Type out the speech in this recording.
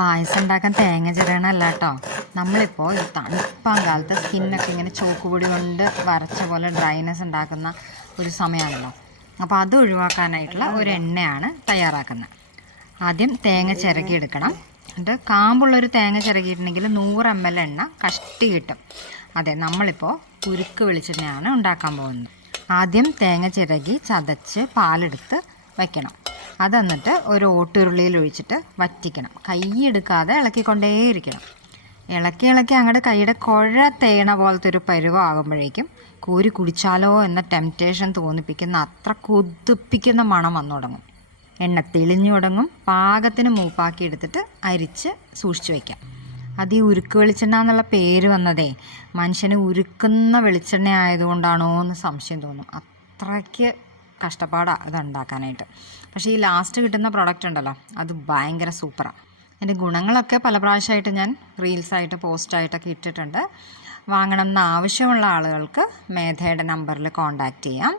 പായസം ഉണ്ടാക്കാൻ തേങ്ങ ചിരകണമല്ല കേട്ടോ. നമ്മളിപ്പോൾ ഈ തണുപ്പാൻ കാലത്ത് സ്കിന്നൊക്കെ ഇങ്ങനെ ചോക്കുപൊടി കൊണ്ട് വരച്ച പോലെ ഡ്രൈനെസ് ഉണ്ടാക്കുന്ന ഒരു സമയമാണല്ലോ. അപ്പോൾ അത് ഒഴിവാക്കാനായിട്ടുള്ള ഒരു എണ്ണയാണ് തയ്യാറാക്കുന്നത്. ആദ്യം തേങ്ങ ചിരകി എടുക്കണം. എന്നിട്ട് കാമ്പുള്ളൊരു തേങ്ങ ചിരകിയിട്ടുണ്ടെങ്കിൽ 100 ml എണ്ണ കഷ്ടി കിട്ടും. അതെ, നമ്മളിപ്പോൾ ഉരുക്ക് വെളിച്ചെണ്ണയാണ് ഉണ്ടാക്കാൻ പോകുന്നത്. ആദ്യം തേങ്ങ ചിരകി ചതച്ച് പാലെടുത്ത് വയ്ക്കണം. അത് എന്നിട്ട് ഒരു ഓട്ടുരുളിയിൽ ഒഴിച്ചിട്ട് വറ്റിക്കണം. കൈ എടുക്കാതെ ഇളക്കിക്കൊണ്ടേയിരിക്കണം. ഇളക്കി അങ്ങോട്ട് കൈയുടെ കുഴ തേയണ പോലത്തെ ഒരു പരുവാകുമ്പോഴേക്കും കോരി കുടിച്ചാലോ എന്ന ടെംപ്റ്റേഷൻ തോന്നിപ്പിക്കുന്ന അത്ര കൊതിപ്പിക്കുന്ന മണം വന്നു തുടങ്ങും. എണ്ണ തെളിഞ്ഞു തുടങ്ങും. പാകത്തിന് മൂപ്പാക്കി എടുത്തിട്ട് അരിച്ച് സൂക്ഷിച്ചു വയ്ക്കാം. അത് ഈ ഉരുക്ക് വെളിച്ചെണ്ണ എന്നുള്ള പേര് വന്നതേ മനുഷ്യന് ഉരുക്കുന്ന വെളിച്ചെണ്ണ ആയതുകൊണ്ടാണോ എന്ന് സംശയം തോന്നും. അത്രയ്ക്ക് കഷ്ടപ്പാടാണ് ഇത് ഉണ്ടാക്കാനായിട്ട്. പക്ഷേ ഈ ലാസ്റ്റ് കിട്ടുന്ന പ്രൊഡക്റ്റ് ഉണ്ടല്ലോ, അത് ഭയങ്കര സൂപ്പറാണ്. അതിൻ്റെ ഗുണങ്ങളൊക്കെ പല പ്രാവശ്യമായിട്ട് ഞാൻ റീൽസായിട്ട് പോസ്റ്റായിട്ടൊക്കെ ഇട്ടിട്ടുണ്ട്. വാങ്ങണം എന്ന് ആവശ്യമുള്ള ആളുകൾക്ക് മേധയുടെ നമ്പറിൽ കോൺടാക്റ്റ് ചെയ്യാം.